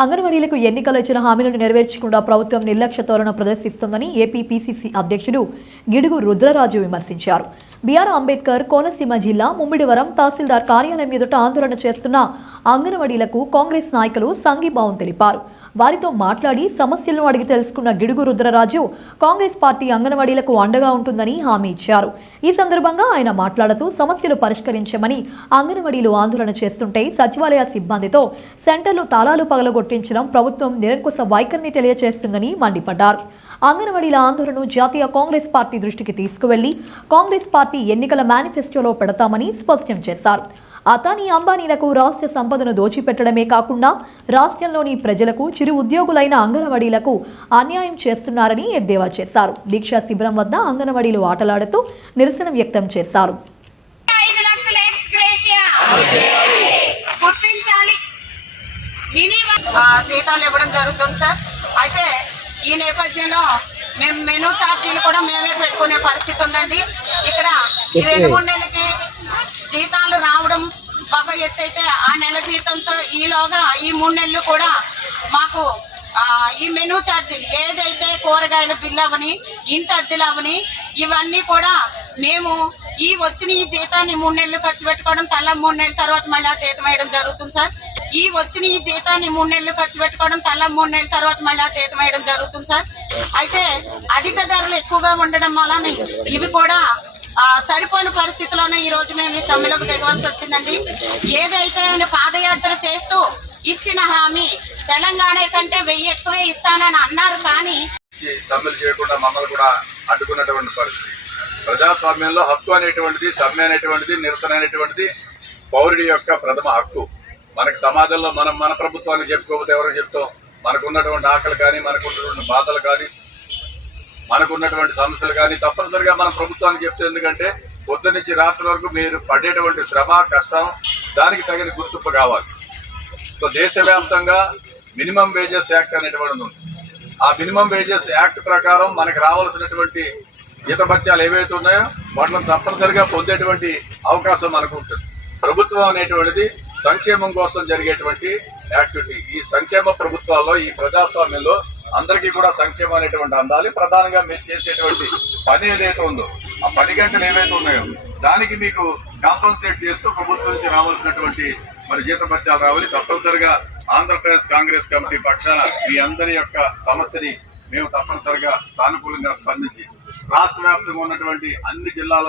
అంగన్వాడీలకు ఎన్నికలు ఇచ్చిన హామీలను నెరవేర్చకుండా ప్రభుత్వం నిర్లక్ష్య ధోరణి ప్రదర్శిస్తోందని ఏపీ పీసీసీ అధ్యక్షుడు గిడుగు రుద్రరాజు విమర్శించారు. బీఆర్ అంబేద్కర్ కోనసీమ జిల్లా ముమ్మిడివరం తహసీల్దార్ కార్యాలయం ఎదుట ఆందోళన చేస్తున్న అంగన్వాడీలకు కాంగ్రెస్ నాయకులు సంఘీభావం తెలిపారు. వారితో మాట్లాడి సమస్యలను అడిగి తెలుసుకున్న గిడుగు రుద్రరాజు కాంగ్రెస్ పార్టీ అంగన్వాడీలకు అండగా ఉంటుందని హామీ ఇచ్చారు. ఈ సందర్భంగా ఆయన మాట్లాడుతూ సమస్యలు పరిష్కరించమని అంగన్వాడీలు ఆందోళన చేస్తుంటే సచివాలయ సిబ్బందితో సెంటర్లు తాళాలు పగలగొట్టించడం ప్రభుత్వం నిరంకుశ వైఖరిని తెలియజేస్తుందని మండిపడ్డారు. అంగన్వాడీల ఆందోళనను జాతీయ కాంగ్రెస్ పార్టీ దృష్టికి తీసుకువెళ్లి కాంగ్రెస్ పార్టీ ఎన్నికల మేనిఫెస్టోలో పెడతామని స్పష్టం చేశారు. అదానీ అంబానీలకు రాష్ట్ర సంపదను దోచిపెట్టడమే కాకుండా రాష్ట్రంలోని ప్రజలకు చిరు ఉద్యోగులైన అంగన్వాడీలకు అన్యాయం చేస్తున్నారని ఎద్దేవా చేశారు. దీక్షా శిబిరం వద్ద అంగన్వాడీలు ఆటలాడుతూ నిరసన వ్యక్తం చేశారు. జీతాలు ఇవ్వడం జరుగుతుంది సార్. అయితే ఈ నేపథ్యంలో మేము మెనూ ఛార్జీలు కూడా మేమే పెట్టుకునే పరిస్థితి ఉందండి. ఇక్కడ ఈ 2-3 నెలలకి జీతాలు రావడం ఒక ఎత్తు అయితే ఆ నెల జీతంతో ఈలోగా ఈ 3 నెలలు కూడా మాకు ఈ మెనూ ఛార్జీలు ఏదైతే కూరగాయల బిల్లు అవని ఇంటి అద్దెలు అవని ఇవన్నీ కూడా మేము ఈ వచ్చిన ఈ జీతాన్ని 3 నెలలు ఖర్చు పెట్టుకోవడం తల 3 నెలల తర్వాత మళ్ళీ జీతం వేయడం జరుగుతుంది సార్. ఈ వచ్చిన ఈ జీతాన్ని 3 నెలలు ఖర్చు పెట్టుకోవడం తల 3 నెలల తర్వాత మళ్ళీ జీతం వేయడం జరుగుతుంది సార్. అయితే అధిక ధరలు ఎక్కువగా ఉండడం వలన ఇవి కూడా సరిపోని పరిస్థితిలోనే ఈ రోజు మేము ఈ సమ్మెలోకి దిగవలసి వచ్చిందండి. ఏదైతే పాదయాత్ర చేస్తూ ఇచ్చిన హామీ తెలంగాణ కంటే 1000 ఎక్కువే ఇస్తానని అన్నారు. కానీ సమ్మెలు చేయకుండా మమ్మల్ని కూడా అడ్డుకున్నటువంటి పరిస్థితి. ప్రజాస్వామ్యంలో హక్కు అనేటువంటిది, సమ్మె అనేటువంటిది, నిరసన అనేటువంటిది పౌరుడి యొక్క ప్రథమ హక్కు. మనకి సమాజంలో మనం మన ప్రభుత్వానికి చెప్పుకోకపోతే ఎవరికి చెప్తాం? మనకున్నటువంటి ఆకలి కానీ, మనకున్నటువంటి బాధలు కానీ, మనకున్నటువంటి సమస్యలు కానీ తప్పనిసరిగా మన ప్రభుత్వానికి చెప్తే, ఎందుకంటే పొద్దు నుంచి రాత్రి వరకు మీరు పడేటువంటి శ్రమ, కష్టం దానికి తగిన గుర్తింపు కావాలి. సో దేశవ్యాప్తంగా మినిమం వేజెస్ యాక్ట్ అనేటువంటిది ఉంది. ఆ మినిమం వేజెస్ యాక్ట్ ప్రకారం మనకి రావాల్సినటువంటి జీతభత్యాలు ఏవైతే ఉన్నాయో వాటిని తప్పనిసరిగా పొందేటువంటి అవకాశం మనకు ఉంటుంది. ప్రభుత్వం అనేటువంటిది సంక్షేమం కోసం జరిగేటువంటి యాక్టివిటీ. ఈ సంక్షేమ ప్రభుత్వాల్లో, ఈ ప్రజాస్వామ్యంలో అందరికీ కూడా సంక్షేమం అనేటువంటి అందాలి. ప్రధానంగా మీరు చేసేటువంటి పని ఏదైతే ఉందో, ఆ 10 గంటలు ఏవైతే ఉన్నాయో దానికి మీకు కాంపన్సేట్ చేస్తూ ప్రభుత్వం నుంచి రావాల్సినటువంటి జీతభత్యాలు రావాలి. తప్పనిసరిగా ఆంధ్రప్రదేశ్ కాంగ్రెస్ కమిటీ పక్షాన మీ అందరి యొక్క సమస్యని మేము తప్పనిసరిగా సానుకూలంగా స్పందించి రాష్ట్ర వ్యాప్తంగా ఉన్నటువంటి అన్ని జిల్లాల